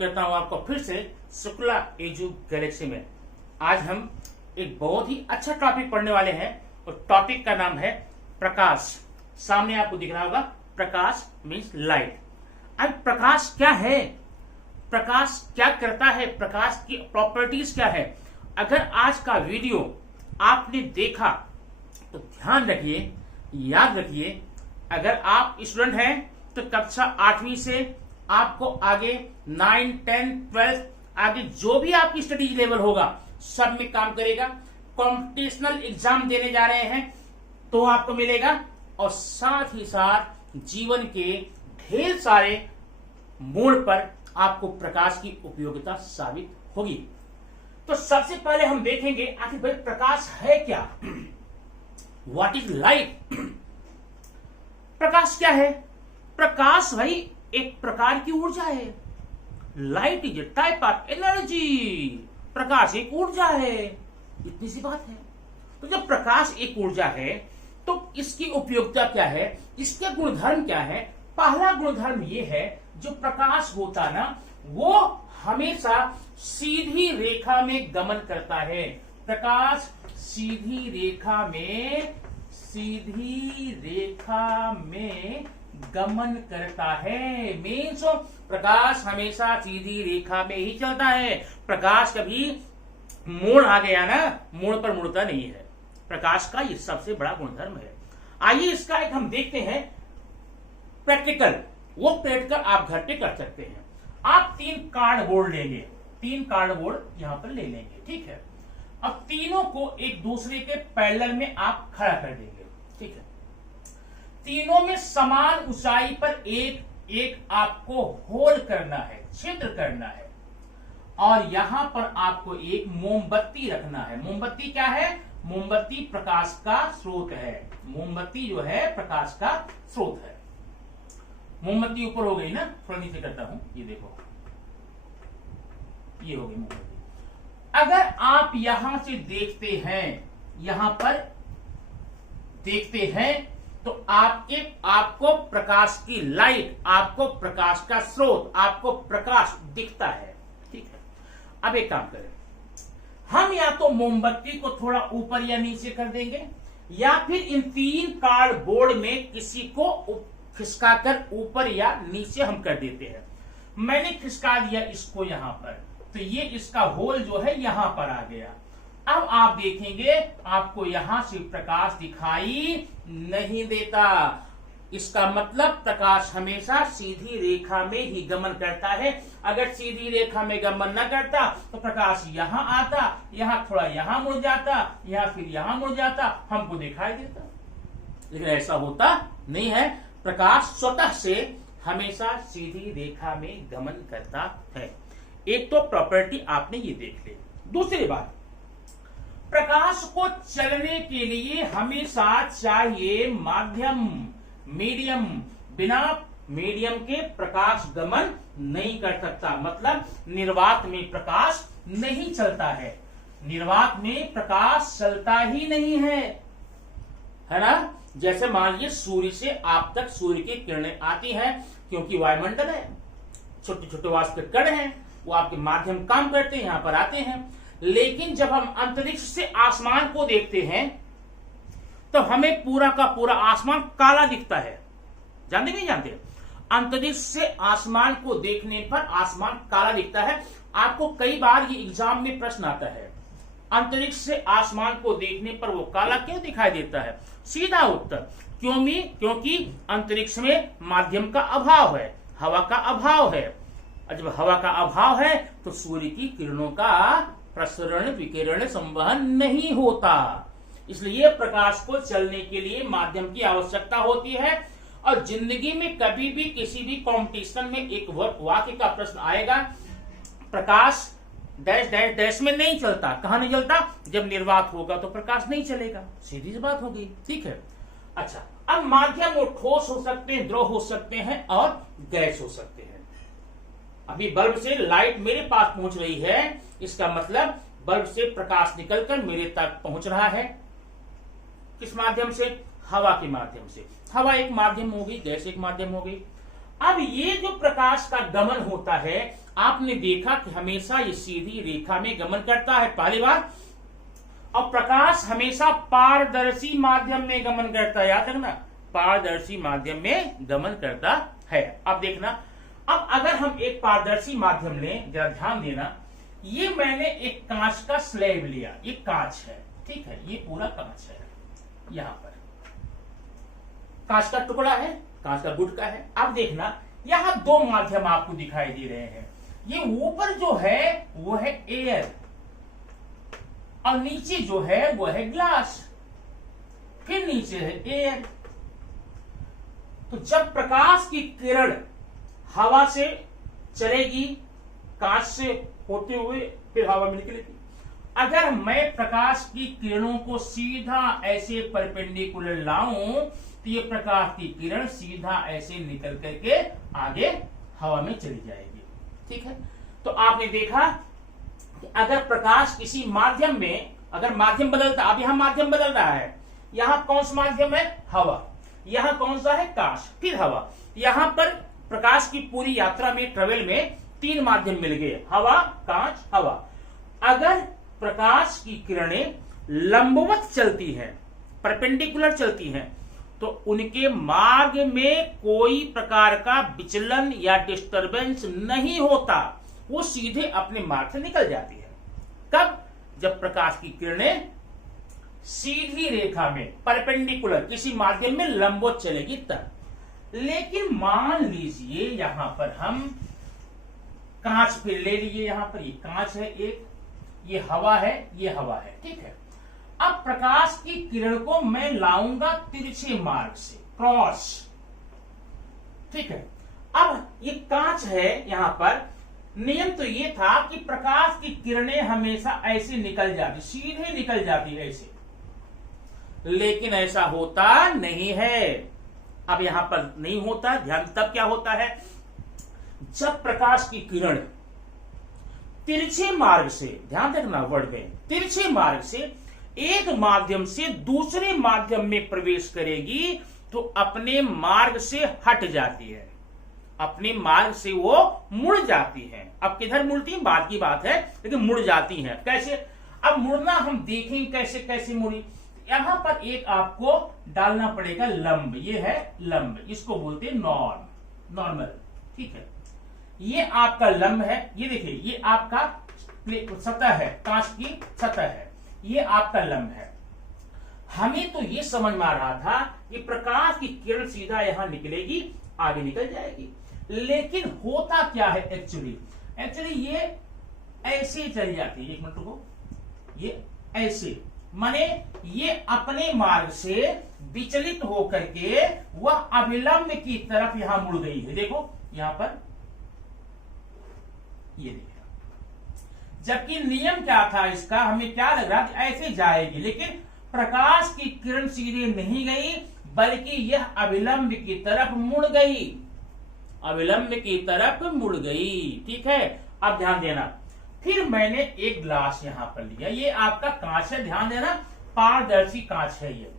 करता हूं आपको फिर से शुक्ला एजू गैलेक्सी में। आज हम एक बहुत ही अच्छा टॉपिक पढ़ने वाले हैं और टॉपिक का नाम है प्रकाश। सामने आपको दिख रहा होगा प्रकाश मीन्स लाइट। अब प्रकाश क्या है, प्रकाश क्या करता है, प्रकाश की प्रॉपर्टीज क्या है। अगर आज का वीडियो आपने देखा तो ध्यान रखिए, याद रखिए, अगर आप स्टूडेंट हैं तो कक्षा 8वीं से आपको आगे 9, 10, 12 आगे जो भी आपकी स्टडी लेवल होगा सब में काम करेगा। कॉम्पिटिशनल एग्जाम देने जा रहे हैं तो आपको मिलेगा, और साथ ही साथ जीवन के ढेर सारे मोड़ पर आपको प्रकाश की उपयोगिता साबित होगी। तो सबसे पहले हम देखेंगे आखिर भाई प्रकाश है क्या, व्हाट इज लाइट। प्रकाश क्या है? प्रकाश भाई एक प्रकार की ऊर्जा है। Light is a type of energy. प्रकाश एक ऊर्जा है, इतनी सी बात है। तो जब प्रकाश एक ऊर्जा है तो इसकी उपयोगिता क्या है, इसके गुणधर्म क्या है। पहला गुणधर्म ये है, जो प्रकाश होता ना वो हमेशा सीधी रेखा में गमन करता है। प्रकाश सीधी रेखा में गमन करता है। मीन्स प्रकाश हमेशा सीधी रेखा में ही चलता है। प्रकाश कभी मोड़ आ गया ना, मोड़ पर मुड़ता नहीं है। प्रकाश का ये सबसे बड़ा गुणधर्म है। आइए इसका एक हम देखते हैं प्रैक्टिकल। वो प्रैक्टिकल आप घर पे कर सकते हैं। आप 3 कार्डबोर्ड लेंगे, 3 कार्डबोर्ड यहां पर ले लेंगे, ठीक है। अब तीनों को एक दूसरे के पैरेलल में आप खड़ा कर देंगे, ठीक है। तीनों में समान ऊंचाई पर एक एक आपको होल करना है, छिद्र करना है, और यहां पर आपको एक मोमबत्ती रखना है। मोमबत्ती क्या है? मोमबत्ती प्रकाश का स्रोत है। मोमबत्ती जो है प्रकाश का स्रोत है। मोमबत्ती ऊपर हो गई ना, थोड़ा नीचे करता हूं, ये देखो, ये हो गई मोमबत्ती। अगर आप यहां से देखते हैं, यहां पर देखते हैं तो आपको प्रकाश की लाइट, आपको प्रकाश का स्रोत, आपको प्रकाश दिखता है, ठीक है। अब एक काम करें, हम या तो मोमबत्ती को थोड़ा ऊपर या नीचे कर देंगे, या फिर इन 3 कार्डबोर्ड में किसी को खिसकाकर ऊपर या नीचे हम कर देते हैं। मैंने खिसका दिया इसको यहां पर, तो ये इसका होल जो है यहां पर आ गया। अब आप देखेंगे आपको यहां से प्रकाश दिखाई नहीं देता। इसका मतलब प्रकाश हमेशा सीधी रेखा में ही गमन करता है। अगर सीधी रेखा में गमन न करता तो प्रकाश यहां आता, यहां थोड़ा यहां मुड़ जाता, यहां फिर यहां मुड़ जाता, हमको दिखाई देता। लेकिन ऐसा होता नहीं है। प्रकाश स्वतः से हमेशा सीधी रेखा में गमन करता है। एक तो प्रॉपर्टी आपने ये देख ली। दूसरी बात, प्रकाश को चलने के लिए हमेशा चाहिए माध्यम, मीडियम। बिना मीडियम के प्रकाश गमन नहीं कर सकता। मतलब निर्वात में प्रकाश नहीं चलता है, निर्वात में प्रकाश चलता ही नहीं है ना। जैसे मान लीजिए सूर्य से आप तक सूर्य की किरणें आती हैं, क्योंकि वायुमंडल है, छोटे छोटे वाष्प कण हैं, वो आपके माध्यम काम करते हैं, यहां पर आते हैं। लेकिन जब हम अंतरिक्ष से आसमान को देखते हैं तो हमें पूरा का पूरा आसमान काला दिखता है। जानते नहीं जानते? अंतरिक्ष से आसमान को देखने पर आसमान काला दिखता है। आपको कई बार ये एग्जाम में प्रश्न आता है, अंतरिक्ष से आसमान को देखने पर वो काला क्यों दिखाई देता है? सीधा उत्तर, क्योंकि अंतरिक्ष में माध्यम का अभाव है, हवा का अभाव है। और जब हवा का अभाव है तो सूर्य की किरणों का प्रसरण, विकिरण, संवहन नहीं होता। इसलिए प्रकाश को चलने के लिए माध्यम की आवश्यकता होती है। और जिंदगी में कभी भी किसी भी कंपटीशन में एक वाक्य का प्रश्न आएगा, प्रकाश डैश डैश डैश में नहीं चलता। कहां नहीं चलता? जब निर्वात होगा तो प्रकाश नहीं चलेगा। सीधी सी बात होगी, ठीक है। अच्छा, अब माध्यम वो ठोस हो सकते हैं, द्रव हो सकते हैं और गैस हो सकते हैं। अभी बल्ब से लाइट मेरे पास पहुंच रही है, इसका मतलब बल्ब से प्रकाश निकलकर मेरे तक पहुंच रहा है। किस माध्यम से? हवा के माध्यम से। हवा एक माध्यम होगी, गैस एक माध्यम होगी। अब ये जो प्रकाश का गमन होता है, आपने देखा कि हमेशा ये सीधी रेखा में गमन करता है, पहली बात। और प्रकाश हमेशा पारदर्शी माध्यम में गमन करता है, याद रखना, पारदर्शी माध्यम में गमन करता है। अब देखना, अब अगर हम एक पारदर्शी माध्यम लें, जरा ध्यान देना, ये मैंने एक कांच का स्लैब लिया, ये कांच है, ठीक है, ये पूरा कांच है, यहां पर कांच का टुकड़ा है, कांच का गुटका है। अब देखना, यहां दो माध्यम आपको दिखाई दे रहे हैं। ये ऊपर जो है वो है एयर और नीचे जो है वो है ग्लास, फिर नीचे है एयर। तो जब प्रकाश की किरण हवा से चलेगी, कांच से होते हुए फिर हवा में निकलेगी, अगर मैं प्रकाश की किरणों को सीधा ऐसे परपेंडिकुलर लाऊं तो ये प्रकाश की किरण सीधा ऐसे निकल करके आगे हवा में चली जाएगी, ठीक है। तो आपने देखा कि अगर प्रकाश किसी माध्यम में, अगर माध्यम बदलता, अब यहां माध्यम बदल रहा है, यहां कौन सा माध्यम है, हवा, यहां कौन सा है, कांच, फिर हवा। यहां पर प्रकाश की पूरी यात्रा में, ट्रेवल में 3 माध्यम मिल गए, हवा, कांच, हवा। अगर प्रकाश की किरणें लंबवत चलती हैं, परपेंडिकुलर चलती हैं, तो उनके मार्ग में कोई प्रकार का विचलन या डिस्टरबेंस नहीं होता, वो सीधे अपने मार्ग से निकल जाती है। कब? जब प्रकाश की किरणें सीधी रेखा में, परपेंडिकुलर किसी माध्यम में लंबवत चलेगी तब। लेकिन मान लीजिए यहां पर हम कांच फिर ले लीजिए, यहां पर ये कांच है एक, ये हवा है, ये हवा है, ठीक है। अब प्रकाश की किरण को मैं लाऊंगा तिरछे मार्ग से, क्रॉस, ठीक है। अब ये कांच है, यहां पर नियम तो ये था कि प्रकाश की किरणें हमेशा ऐसे निकल जाती, सीधे निकल जाती ऐसे, लेकिन ऐसा होता नहीं है। अब यहां पर नहीं होता, ध्यान, तब क्या होता है, जब प्रकाश की किरण तिरछे मार्ग से, ध्यान रखना वर्ड में, तिरछे मार्ग से एक माध्यम से दूसरे माध्यम में प्रवेश करेगी तो अपने मार्ग से हट जाती है, अपने मार्ग से वो मुड़ जाती है। अब किधर मुड़ती है बात की बात है, लेकिन मुड़ जाती है। कैसे? अब मुड़ना हम देखेंगे कैसे कैसे मुड़ी। यहां पर एक आपको डालना पड़ेगा लंब, ये है लंब, इसको बोलते हैं नॉर्म, नॉर्मल, ठीक है। ये आपका लंब है, ये देखिए, ये आपका सतह है, कांच की सतह है, ये आपका लंब है। हमें तो ये समझ में आ रहा था कि प्रकाश की किरण सीधा यहां निकलेगी, आगे निकल जाएगी, लेकिन होता क्या है एक्चुअली ये ऐसे चली जाती है, एक मिनट रुको, ये ऐसे, माने ये अपने मार्ग से विचलित होकर के वह अविलंब की तरफ यहां मुड़ गई है। देखो यहां पर ये देखिए, जबकि नियम क्या था इसका, हमें क्या लग रहा था ऐसे जाएगी, लेकिन प्रकाश की किरण सीधे नहीं गई, बल्कि यह अविलंब की तरफ मुड़ गई, अविलंब की तरफ मुड़ गई, ठीक है। अब ध्यान देना, फिर मैंने एक ग्लास यहां पर लिया, ये आपका कांच है, ध्यान देना, पारदर्शी कांच है ये।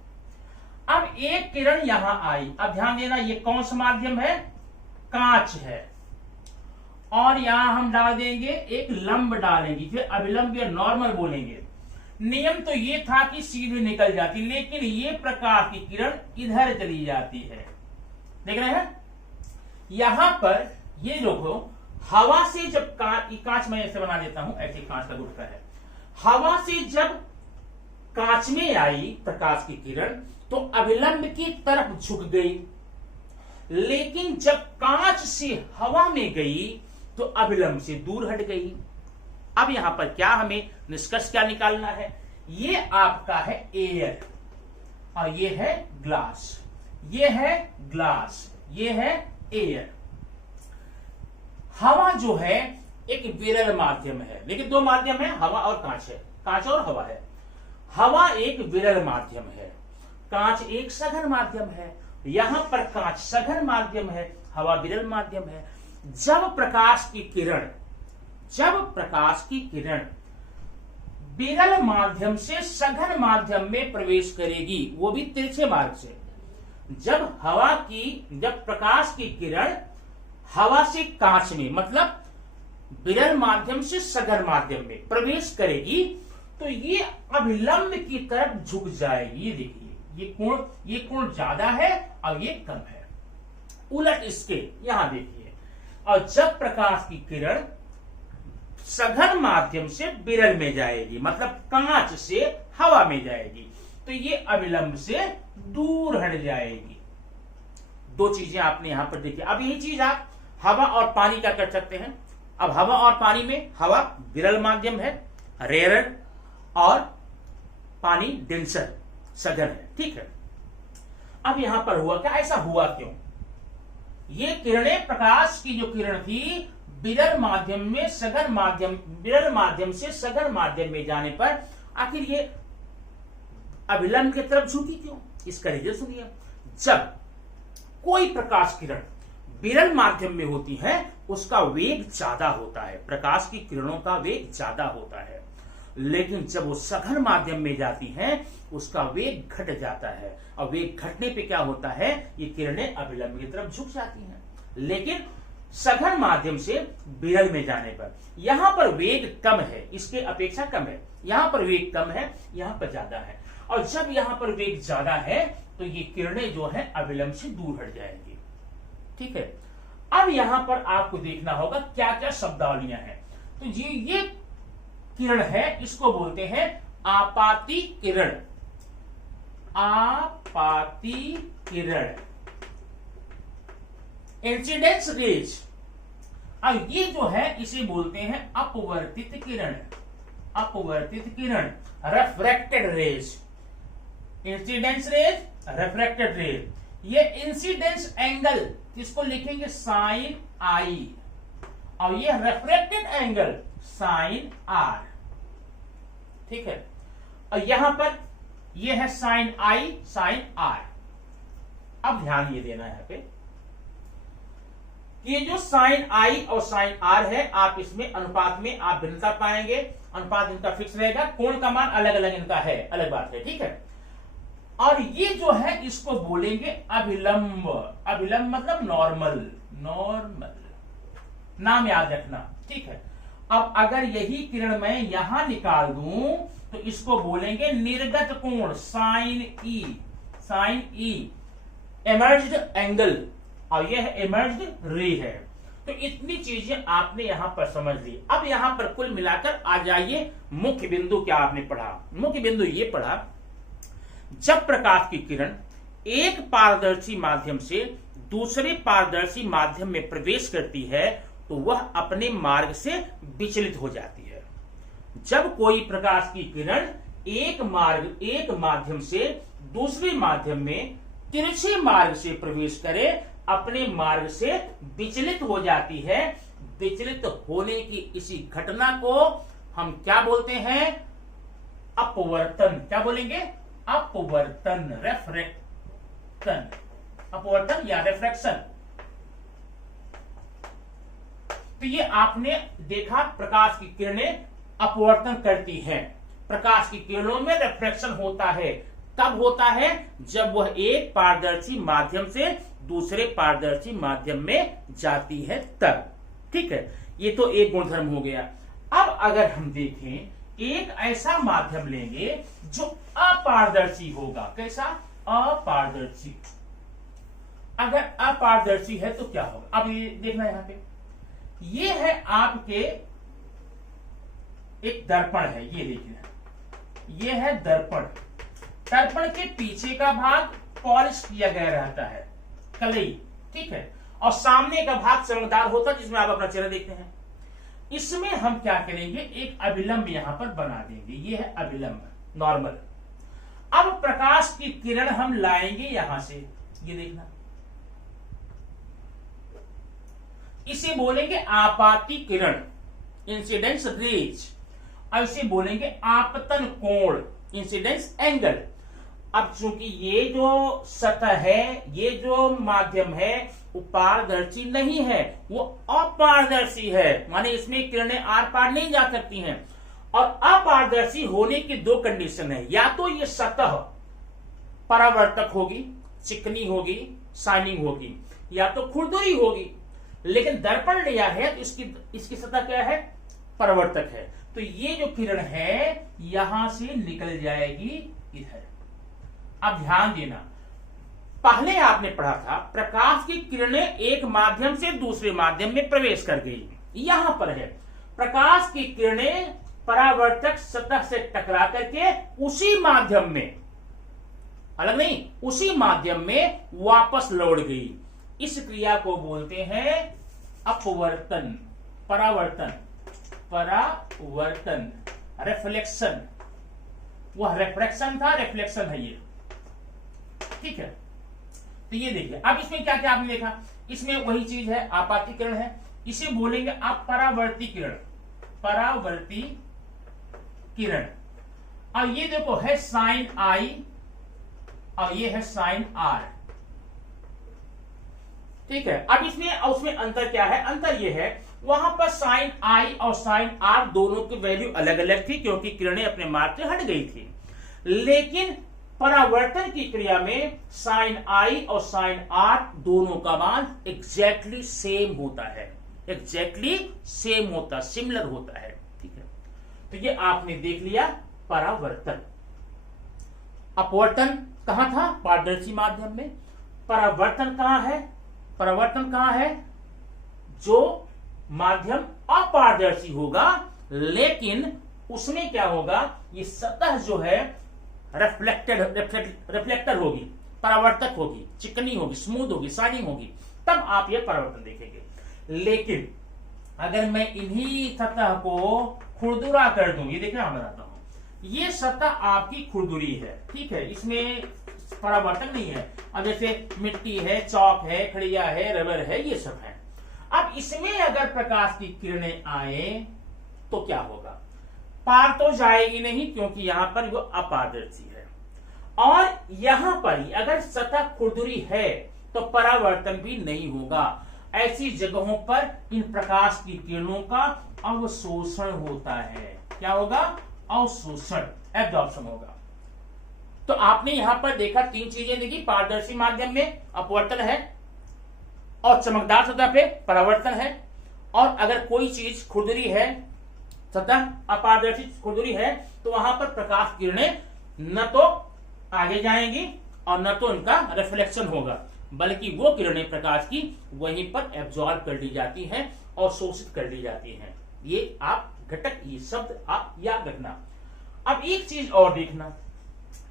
अब एक किरण यहां आई, अब ध्यान देना, ये कौन सा माध्यम है, कांच है, और यहां हम डाल देंगे एक लंब डालेंगे, फिर अविलंब या नॉर्मल बोलेंगे। नियम तो ये था कि सीधे निकल जाती, लेकिन ये प्रकाश की किरण इधर चली जाती है, देख रहे हैं। यहां पर ये देखो, हवा से जब कांच मैं ऐसे बना देता हूं, ऐसे कांच का गुटका है, हवा से जब कांच में आई प्रकाश की किरण तो अविलंब की तरफ झुक गई, लेकिन जब कांच से हवा में गई तो अविलंब से दूर हट गई। अब यहां पर क्या हमें निष्कर्ष क्या निकालना है, ये आपका है एयर और ये है ग्लास, ये है ग्लास, ये है एयर। हवा जो है एक विरल माध्यम है, लेकिन दो माध्यम है, हवा और कांच है, कांच और हवा है। हवा एक विरल माध्यम है, कांच एक सघन माध्यम है। यहां पर कांच सघन माध्यम है, हवा विरल माध्यम है। जब प्रकाश की किरण विरल माध्यम से सघन माध्यम में प्रवेश करेगी, वो भी तिरछे मार्ग से, जब प्रकाश की किरण हवा से कांच में, मतलब विरल माध्यम से सघन माध्यम में प्रवेश करेगी तो ये अभिलंब की तरफ झुक जाएगी। ये देखिए ये कोण ज्यादा है और ये कम है। उलट इसके यहां देखिए, और जब प्रकाश की किरण सघन माध्यम से विरल में जाएगी, मतलब कांच से हवा में जाएगी, तो ये अविलंब से दूर हट जाएगी। दो चीजें आपने यहां पर देखी। अब यही चीज आप हवा और पानी का कर सकते हैं। अब हवा और पानी में हवा विरल माध्यम है, रेयर, और पानी डेंसर, सघन है, ठीक है। अब यहां पर हुआ क्या, ऐसा हुआ क्यों? ये किरणें, प्रकाश की जो किरण थी विरल माध्यम में सघन माध्यम, विरल माध्यम से सघन माध्यम में जाने पर आखिर ये अभिलंब की तरफ झुकी क्यों? इसका रीजन सुनिए। जब कोई प्रकाश किरण विरल माध्यम में होती है उसका वेग ज्यादा होता है, प्रकाश की किरणों का वेग ज्यादा होता है, लेकिन जब वो सघन माध्यम में जाती हैं उसका वेग घट जाता है, और वेग घटने पे क्या होता है, ये किरणें अभिलंब की तरफ झुक जाती हैं। लेकिन सघन माध्यम से विरल में जाने पर यहां पर वेग कम है, इसके अपेक्षा कम है, यहां पर वेग कम है, यहां पर ज्यादा है, और जब यहां पर वेग ज्यादा है तो ये किरणें जो है अभिलंब से दूर हट जाएंगी, ठीक है। अब यहां पर आपको देखना होगा क्या क्या शब्दावलियां हैं। तो जी ये किरण है, इसको बोलते हैं आपाती किरण, आपाती किरण, इंसिडेंस रेज। अब ये जो है इसे बोलते हैं अपवर्तित किरण, अपवर्तित किरण, refracted rays, incidence rays, refracted rays. ये इंसिडेंस एंगल इसको लिखेंगे साइन आई, और ये रिफ्रैक्टेड एंगल साइन आर, ठीक है। और यहां पर ये है साइन आई, साइन आर। अब ध्यान ये देना है यहां पे, ये जो साइन आई और साइन आर है, आप इसमें अनुपात में आप भिन्नता पाएंगे, अनुपात इनका फिक्स रहेगा, कोण का मान अलग अलग इनका है, अलग बात है, ठीक है। और ये जो है इसको बोलेंगे अभिलंब, अभिलंब मतलब नॉर्मल, नॉर्मल, नाम याद रखना, ठीक है। अब अगर यही किरण मैं यहां निकाल दूं तो इसको बोलेंगे निर्गत कोण, साइन ई, साइन ई, एमर्ज्ड एंगल, और यह एमर्ज्ड रे है। तो इतनी चीजें आपने यहां पर समझ ली। अब यहां पर कुल मिलाकर आ जाइए, मुख्य बिंदु क्या आपने पढ़ा। मुख्य बिंदु ये पढ़ा, जब प्रकाश की किरण एक पारदर्शी माध्यम से दूसरे पारदर्शी माध्यम में प्रवेश करती है तो वह अपने मार्ग से विचलित हो जाती है। जब कोई प्रकाश की किरण एक माध्यम से दूसरे माध्यम में तिरछे मार्ग से प्रवेश करे, अपने मार्ग से विचलित हो जाती है। विचलित होने की इसी घटना को हम क्या बोलते हैं, अपवर्तन। क्या बोलेंगे, अपवर्तन, रेफ्रेक्शन, अपवर्तन या रेफ्रेक्शन। तो ये आपने देखा, प्रकाश की किरणें अपवर्तन करती हैं, प्रकाश की किरणों में रिफ्लेक्शन होता है। कब होता है, जब वह एक पारदर्शी माध्यम से दूसरे पारदर्शी माध्यम में जाती है तब, ठीक है। ये तो एक गुणधर्म हो गया। अब अगर हम देखें, एक ऐसा माध्यम लेंगे जो अपारदर्शी होगा। कैसा, अपारदर्शी। अगर अपारदर्शी है तो क्या होगा, अब ये देखना यहां पे, ये है आपके एक दर्पण है, ये देखना, ये है दर्पण। दर्पण के पीछे का भाग पॉलिश किया गया रहता है, कलई, ठीक है, और सामने का भाग चमकदार होता है जिसमें आप अपना चेहरा देखते हैं। इसमें हम क्या करेंगे, एक अभिलंब यहां पर बना देंगे, ये है अभिलंब, नॉर्मल। अब प्रकाश की किरण हम लाएंगे यहां से, ये देखना, इसे बोलेंगे आपाती किरण, इंसिडेंस रेज। अब इसे बोलेंगे आपतन कोण, इंसिडेंस एंगल। अब चूंकि ये जो सतह है, ये जो माध्यम है, वो पारदर्शी नहीं है, वो अपारदर्शी है, माने इसमें किरणें आर पार नहीं जा सकती हैं। और अपारदर्शी होने की दो कंडीशन है, या तो ये सतह परावर्तक होगी, चिकनी होगी, शाइनिंग होगी, या तो खुरदुरी होगी। लेकिन दर्पण लिया है तो इसकी सतह क्या है, परावर्तक है। तो ये जो किरण है यहां से निकल जाएगी इधर। अब ध्यान देना, पहले आपने पढ़ा था प्रकाश की किरणें एक माध्यम से दूसरे माध्यम में प्रवेश कर गई। यहां पर है प्रकाश की किरणें परावर्तक सतह से टकरा करके उसी माध्यम में, अलग नहीं, उसी माध्यम में वापस लौट गई। इस क्रिया को बोलते हैं अपवर्तन, परावर्तन, परावर्तन, रिफ्लेक्शन। वह रिफ्लेक्शन था, रिफ्लेक्शन है ये, ठीक है। तो ये देखिए, अब इसमें क्या क्या आपने देखा, इसमें वही चीज है, आपाती किरण है, इसे बोलेंगे आप परावर्ती किरण, परावर्ती किरण। और ये देखो है साइन आई और ये है साइन आर, ठीक है। अब इसमें और उसमें अंतर क्या है, अंतर ये है वहां पर साइन आई और साइन आर दोनों की वैल्यू अलग अलग थी क्योंकि किरणें अपने मार्ग से हट गई थी। लेकिन परावर्तन की क्रिया में साइन आई और साइन आर दोनों का मान एग्जैक्टली सेम होता है, एग्जैक्टली सेम होता, सिमिलर होता है, ठीक है। तो ये आपने देख लिया परावर्तन। अपवर्तन कहां था, पारदर्शी माध्यम में। परावर्तन कहां है, परावर्तन कहां है, जो माध्यम अपारदर्शी होगा लेकिन उसमें क्या होगा, ये सतह जो है रिफ्लेक्टर होगी, परावर्तक होगी, चिकनी होगी, स्मूथ होगी, शाइनिंग होगी, तब आप ये परावर्तन देखेंगे। लेकिन अगर मैं इन्हीं सतह को खुरदुरा कर दूं, ये देखना मैं बताता हूं, ये सतह आपकी खुरदुरी है, ठीक है, इसमें परावर्तन नहीं है। अब जैसे मिट्टी है, चौक है, खड़िया है, रबर है, ये सब है। अब इसमें अगर प्रकाश की किरणें आए तो क्या होगा, पार तो जाएगी नहीं क्योंकि यहां पर वो अपारदर्शी है। और यहां पर अगर सतह खुरदुरी है तो परावर्तन भी नहीं होगा। ऐसी जगहों पर इन प्रकाश की किरणों का अवशोषण होता है। क्या होगा, अवशोषण, एब्जॉर्प्शन होगा। तो आपने यहां पर देखा तीन चीजें देखी, पारदर्शी माध्यम में अपवर्तन है और चमकदार सतह पे परावर्तन है। और अगर कोई चीज खुरदुरी है, सतह अपारदर्शी खुरदुरी है, तो वहां पर प्रकाश किरणें न तो आगे जाएंगी और न तो इनका रिफ्लेक्शन होगा, बल्कि वो किरणें प्रकाश की वहीं पर एब्जॉर्ब कर ली जाती हैं और शोषित कर ली जाती हैं। ये आप घटक, ये शब्द आप याद रखना। अब एक चीज और देखना,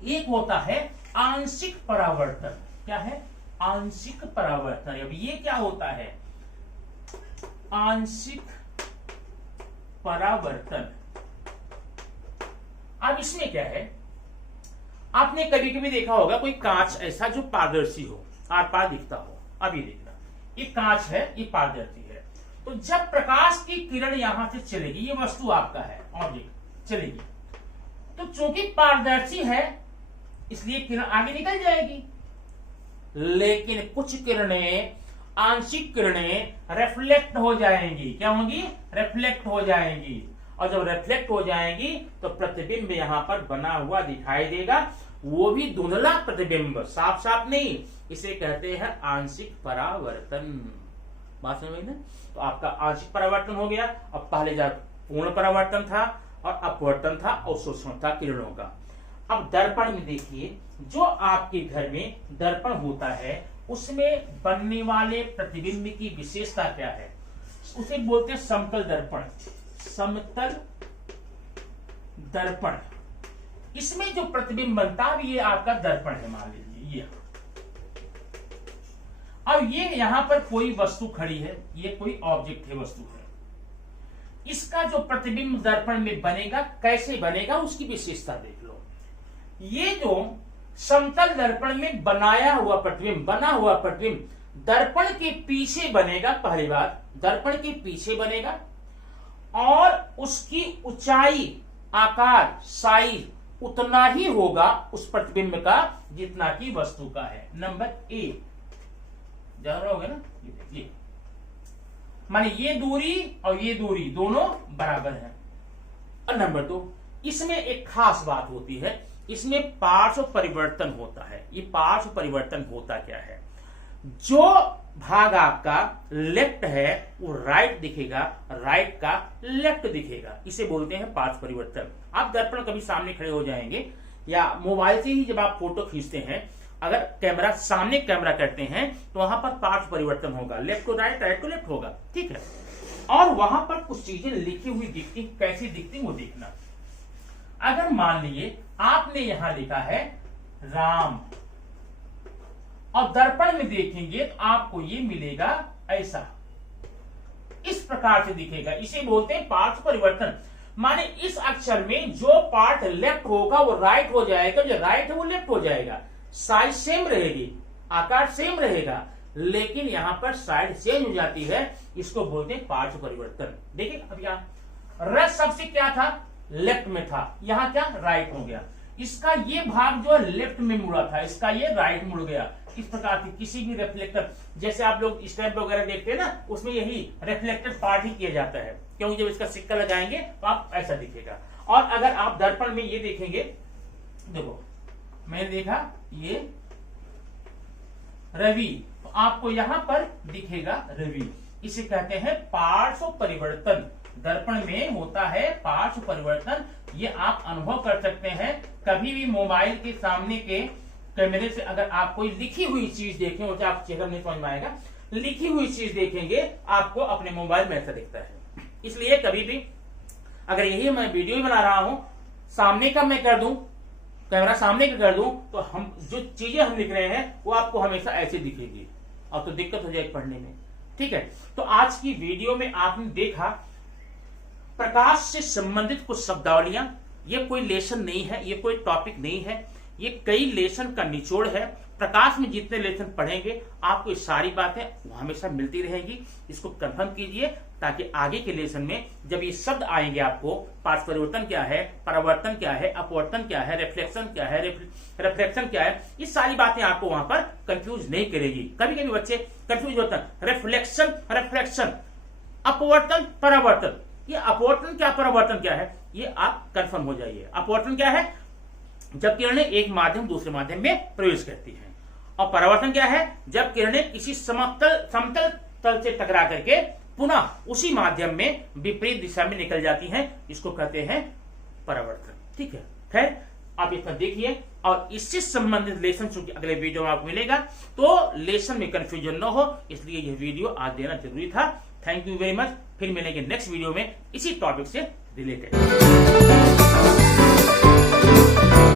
एक होता है आंशिक परावर्तन। क्या है, आंशिक परावर्तन। अब ये क्या होता है, आंशिक परावर्तन। अब इसमें क्या है, आपने कभी कभी देखा होगा कोई कांच ऐसा जो पारदर्शी हो, आर पार दिखता हो। अभी देखना, ये कांच है, ये पारदर्शी है। तो जब प्रकाश की किरण यहां से चलेगी, ये वस्तु आपका है, ऑब्जेक्ट चलेगी, तो चूंकि पारदर्शी है इसलिए किरण आगे निकल जाएगी। लेकिन कुछ किरणें, आंशिक किरणें रिफ्लेक्ट हो जाएंगी। क्या होंगी, रिफ्लेक्ट हो जाएंगी। और जब रिफ्लेक्ट हो जाएंगी तो प्रतिबिंब यहां पर बना हुआ दिखाई देगा, वो भी धुंधला प्रतिबिंब, साफ साफ नहीं। इसे कहते हैं आंशिक परावर्तन। बात समझ में? तो आपका आंशिक परावर्तन हो गया। अब पहले जब पूर्ण परावर्तन था और अपवर्तन था और शोषण था किरणों का। अब दर्पण में देखिए, जो आपके घर में दर्पण होता है उसमें बनने वाले प्रतिबिंब की विशेषता क्या है, उसे बोलते हैं समतल दर्पण। समतल दर्पण, इसमें जो प्रतिबिंब बनता है ये आपका दर्पण है, मान लीजिए ये। अब ये यहां पर कोई वस्तु खड़ी है, ये कोई ऑब्जेक्ट है, वस्तु है। इसका जो प्रतिबिंब दर्पण में बनेगा, कैसे बनेगा उसकी विशेषता देख लो। ये जो समतल दर्पण में बनाया हुआ प्रतिबिंब, बना हुआ प्रतिबिंब दर्पण के पीछे बनेगा। पहली बात, दर्पण के पीछे बनेगा और उसकी ऊंचाई, आकार, साइज उतना ही होगा उस प्रतिबिंब का जितना कि वस्तु का है। नंबर ए, जान रहे होगे ना, ये देखिए, माने ये दूरी और ये दूरी दोनों बराबर है। और नंबर दो, इसमें एक खास बात होती है, इसमें पार्श्व परिवर्तन होता है। ये पार्श्व परिवर्तन होता क्या है, जो भाग आपका लेफ्ट है वो राइट दिखेगा, राइट का लेफ्ट दिखेगा। इसे बोलते हैं पार्श्व परिवर्तन। आप दर्पण कभी सामने खड़े हो जाएंगे या मोबाइल से ही जब आप फोटो खींचते हैं, अगर कैमरा सामने कैमरा करते हैं तो वहां पर पार्श्व परिवर्तन होगा, लेफ्ट को राइट, राइट को लेफ्ट होगा, ठीक है। और वहां पर कुछ चीजें लिखी हुई दिखती, कैसी दिखती वो देखना। अगर मान लीजिए आपने यहां लिखा है राम और दर्पण में देखेंगे तो आपको ये मिलेगा ऐसा, इस प्रकार से दिखेगा। इसे बोलते हैं पार्श्व परिवर्तन। माने इस अक्षर में जो पार्ट लेफ्ट होगा वो राइट हो जाएगा, जो राइट है वो लेफ्ट हो जाएगा। साइज सेम रहेगी, आकार सेम रहेगा, लेकिन यहां पर साइड चेंज हो जाती है। इसको बोलते हैं पार्श्व परिवर्तन। देखिए अब यहां र सबसे क्या था, लेफ्ट में था, यहां क्या राइट हो गया। इसका ये भाग जो लेफ्ट में मुड़ा था, इसका ये राइट मुड़ गया। इस प्रकार से किसी भी रिफ्लेक्टर, जैसे आप लोग स्टैम्प वगैरह देखते हैं ना, उसमें यही रिफ्लेक्टेड पार्ट ही किया जाता है, क्योंकि जब इसका सिक्का लगाएंगे तो आप ऐसा दिखेगा। और अगर आप दर्पण में ये देखेंगे, देखो मैंने देखा ये रवि, तो आपको यहां पर दिखेगा रवि। इसे कहते हैं पार्श्व परिवर्तन। दर्पण में होता है पार्श्व परिवर्तन। ये आप अनुभव कर सकते हैं कभी भी मोबाइल के सामने के कैमरे से। अगर आप कोई लिखी हुई चीज देखें, उसे आप चेहरा नहीं समझ में आएगा, लिखी हुई चीज देखेंगे आपको अपने मोबाइल में ऐसा दिखता है। इसलिए कभी भी अगर यही मैं वीडियो ही बना रहा हूं, सामने का मैं कर दूं, कैमरा सामने का कर दूं, तो हम जो चीजें हम लिख रहे हैं वो आपको हमेशा ऐसे दिखेगी और तो दिक्कत हो जाएगी पढ़ने में, ठीक है। तो आज की वीडियो में आपने देखा प्रकाश से संबंधित कुछ शब्दावलियां। ये कोई लेसन नहीं है, ये कोई टॉपिक नहीं है, ये कई लेसन का निचोड़ है। प्रकाश में जितने लेसन पढ़ेंगे आपको ये सारी बातें हमेशा मिलती रहेंगी। इसको कंफर्म कीजिए ताकि आगे के लेसन में जब ये शब्द आएंगे आपको, पार्श्व परिवर्तन क्या है, परावर्तन क्या है, अपवर्तन क्या है, रिफ्लेक्शन क्या है, रिफ्लेक्शन क्या है, ये सारी बातें आपको वहां पर कंफ्यूज नहीं करेगी। कभी कभी बच्चे कंफ्यूज होते हैं, रिफ्लेक्शन, रिफ्लेक्शन, अपवर्तन, परावर्तन। ये अपवर्तन क्या, परावर्तन क्या है, ये आप कंफर्म हो जाइए। अपवर्तन क्या है, जब किरणें एक माध्यम दूसरे माध्यम में प्रवेश करती हैं। और परावर्तन क्या है, जब किरणें किसी समतल तल से टकरा करके पुनः उसी माध्यम में विपरीत दिशा में निकल जाती हैं। इसको कहते हैं परावर्तन, ठीक है। खैर आप इसका देखिए और इससे संबंधित लेसन चूंकि अगले वीडियो में आपको मिलेगा, तो लेसन में कंफ्यूजन न हो, इसलिए यह वीडियो आज देना जरूरी था। Thank you very much. फिर मिलेंगे नेक्स्ट वीडियो में इसी टॉपिक से रिलेटेड।